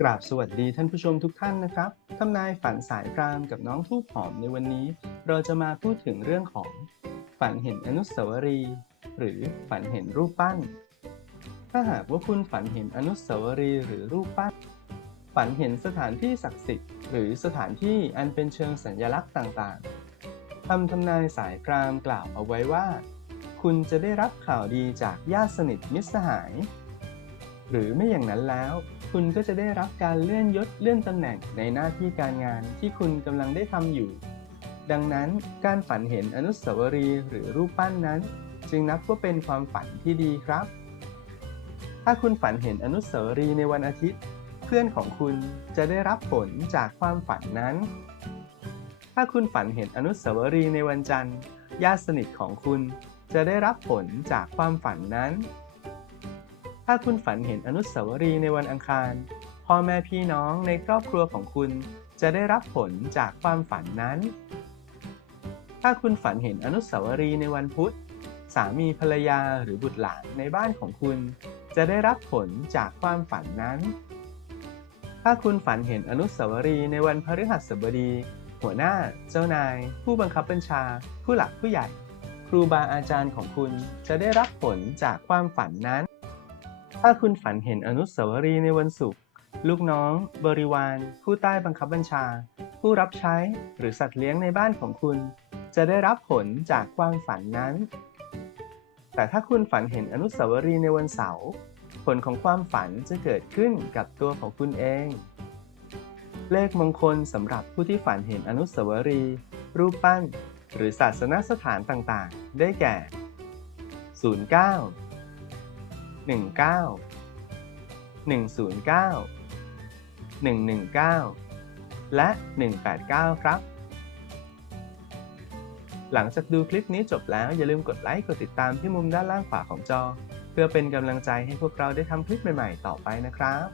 กราบสวัสดีท่านผู้ชมทุกท่านนะครับทำนายฝันสายพรามกับน้องทูบหอมในวันนี้ เราจะมาพูดถึงเรื่องของฝันเห็นอนุสาวรีย์หรือฝันเห็นรูปปั้น ถ้าหากว่าคุณฝันเห็นอนุสาวรีย์หรือรูปปั้น ฝันเห็นสถานที่ศักดิ์สิทธิ์หรือสถานที่อันเป็นเชิงสัญลักษณ์ต่างๆคำทำนายสายพรามกล่าวเอาไว้ว่า คุณจะได้รับข่าวดีจากญาติสนิทมิตรสหาย หรือไม่อย่างนั้นแล้ว คุณก็จะได้รับการเลื่อนยศเลื่อนตำแหน่งในหน้าที่การงานที่คุณกำลังได้ทำอยู่ ดังนั้นการฝันเห็นอนุสาวรีย์หรือรูปปั้นนั้น จึงนับว่าเป็นความฝันที่ดีครับ ถ้าคุณฝันเห็นอนุสาวรีย์ในวันอาทิตย์ เพื่อนของคุณจะได้รับผลจากความฝันนั้น ถ้าคุณฝันเห็นอนุสาวรีย์ในวันจันทร์ญาติสนิทของคุณจะได้รับผลจากความฝันนั้น ถ้าคุณฝันเห็นอนุสาวรีย์ในวันอังคาร พ่อแม่พี่น้องในครอบครัวของคุณจะได้รับผลจากความฝันนั้น ถ้าคุณฝันเห็นอนุสาวรีย์ในวันพุธ สามีภรรยาหรือบุตรหลานในบ้านของคุณ จะได้รับผลจากความฝันนั้น ถ้าคุณฝันเห็นอนุสาวรีย์ในวันพฤหัสบดี หัวหน้า เจ้านาย ผู้บังคับบัญชา ผู้หลักผู้ใหญ่ ครูบาอาจารย์ของคุณจะได้รับผลจากความฝันนั้น ถ้าคุณฝันเห็นอนุสาวรีย์ในวันศุกร์ ลูกน้อง บริวาร ผู้ใต้บังคับบัญชา ผู้รับใช้ หรือสัตว์เลี้ยงในบ้านของคุณ จะได้รับผลจากความฝันนั้น แต่ถ้าคุณฝันเห็นอนุสาวรีย์ในวันเสาร์ ผลของความฝันจะเกิดขึ้นกับตัวของคุณเอง เลขมงคลสำหรับผู้ที่ฝันเห็นอนุสาวรีย์ รูปปั้น หรือศาสนสถานต่างๆ ได้แก่ 09 หนึ่งเก้าหนึ่งศูนย์เก้าหนึ่งหนึ่งเก้าและหนึ่งแปดเก้าครับ หลังจากดูคลิปนี้จบแล้วอย่าลืมกดไลค์กดติดตามที่มุมด้านล่างขวาของจอ เพื่อเป็นกำลังใจให้พวกเราได้ทำคลิปใหม่ๆ ต่อไปนะครับ